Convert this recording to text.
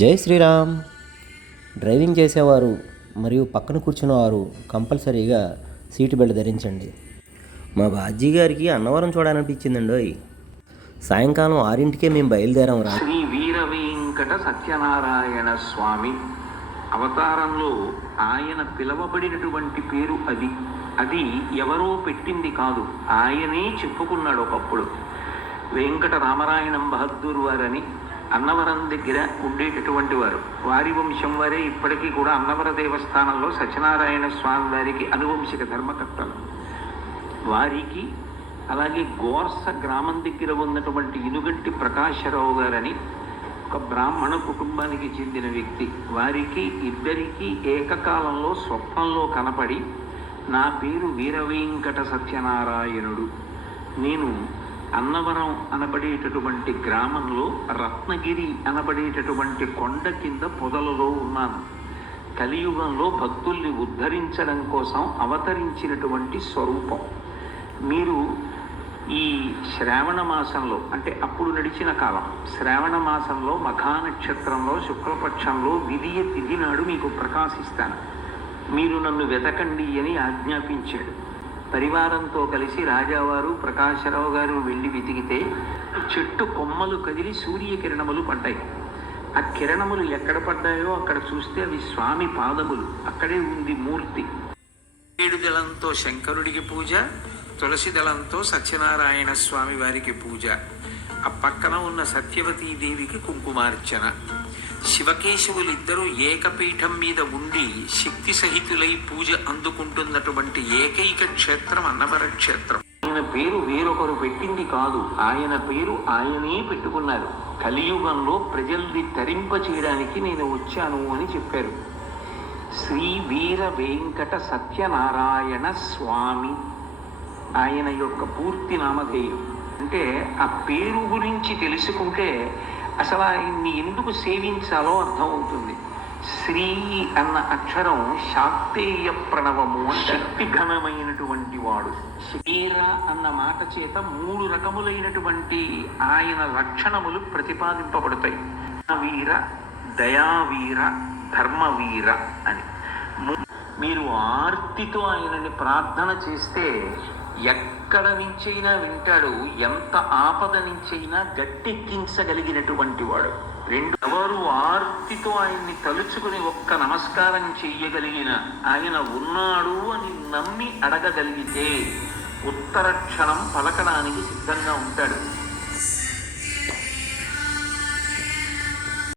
జై శ్రీరామ్. డ్రైవింగ్ చేసేవారు మరియు పక్కన కూర్చున్నవారు కంపల్సరీగా సీటు బెల్ట్ ధరించండి. మా బాజీ గారికి అన్నవరం చూడాలనిపించిందండోయ్. సాయంకాలం 6ంటికే మేము బయలుదేరాం. శ్రీ వీర వెంకట సత్యనారాయణ స్వామి అవతారంలో ఆయన పిలవబడినటువంటి పేరు అది. అది ఎవరో పెట్టింది కాదు, ఆయనే చెప్పుకున్నాడు ఒకప్పుడు. వెంకట రామరాయణం బహద్దూర్ వారని అన్నవరం దగ్గర ఉండేటటువంటి వారు. వారి వంశం వారే ఇప్పటికీ కూడా అన్నవర దేవస్థానంలో సత్యనారాయణ స్వామి వారికి అనువంశిక ధర్మకర్తలు. వారికి అలాగే గోర్స గ్రామం దగ్గర ఉన్నటువంటి ఇనుగంటి ప్రకాశరావు గారని ఒక బ్రాహ్మణ కుటుంబానికి చెందిన వ్యక్తి. వారికి ఇద్దరికీ ఏకకాలంలో స్వప్నంలో కనపడి, నా పేరు వీరవెంకట సత్యనారాయణుడు, నేను అన్నవరం అనబడేటటువంటి గ్రామంలో రత్నగిరి అనబడేటటువంటి కొండ కింద పొదలలో ఉన్నాను. కలియుగంలో భక్తుల్ని ఉద్ధరించడం కోసం అవతరించినటువంటి స్వరూపం. మీరు ఈ శ్రావణ మాసంలో, అంటే అప్పుడు నడిచిన కాలం, శ్రావణ మాసంలో మఖా నక్షత్రంలో శుక్లపక్షంలో విధియ తిథి నాడు మీకు ప్రకాశిస్తాను. మీరు నన్ను వెతకండి అని ఆజ్ఞాపించాడు. పరివారంతో కలిసి రాజావారు ప్రకాశరావు గారు వెళ్ళి వెతికితే చెట్టు కొమ్మలు కదిలి సూర్యకిరణములు పడ్డాయి. ఆ కిరణములు ఎక్కడ పడ్డాయో అక్కడ చూస్తే అవి స్వామి పాదములు. అక్కడే ఉంది మూర్తి. ఏడు దళంతో శంకరుడికి పూజ, తులసి దళంతో సత్యనారాయణ స్వామి వారికి పూజ, ఆ పక్కన ఉన్న సత్యవతీదేవికి కుంకుమార్చన. శివకేశవులిద్దరూ ఏకపీఠం మీద ఉండి శక్తి సహితులై పూజ అందుకుంటున్నటువంటి ఏకైక క్షేత్రం అన్నవర క్షేత్రం. ఆయన పేరు వేరొకరు పెట్టింది కాదు, ఆయన పేరు ఆయనే పెట్టుకున్నారు. కలియుగంలో ప్రజల్ని తరింప చేయడానికి నేను వచ్చాను అని చెప్పారు. శ్రీ వీర వెంకట సత్యనారాయణ స్వామి ఆయన యొక్క పూర్తి నామధేయం. అంటే ఆ పేరు గురించి తెలుసుకుంటే అసలు ఆయన్ని ఎందుకు సేవించాలో అర్థమవుతుంది. శ్రీ అన్న అక్షరం శాక్తేయ ప్రణవము, శక్తి ఘనమైనటువంటి వాడు. వీర అన్న మాట చేత 3 రకములైనటువంటి ఆయన లక్షణములు ప్రతిపాదింపబడతాయి. వీర, దయావీర, ధర్మవీర అని. మీరు ఆర్తితో ఆయనని ప్రార్థన చేస్తే ఎక్కడ నుంచైనా వింటాడు. ఎంత ఆపద నుంచైనా గట్టెక్కించగలిగినటువంటి వాడు. ఎవరు ఆర్తితో ఆయన్ని తలుచుకుని ఒక్క నమస్కారం చెయ్యగలిగిన, ఆయన ఉన్నాడు అని నమ్మి అడగగలిగితే ఉత్తర క్షణం పలకడానికి సిద్ధంగా ఉంటాడు.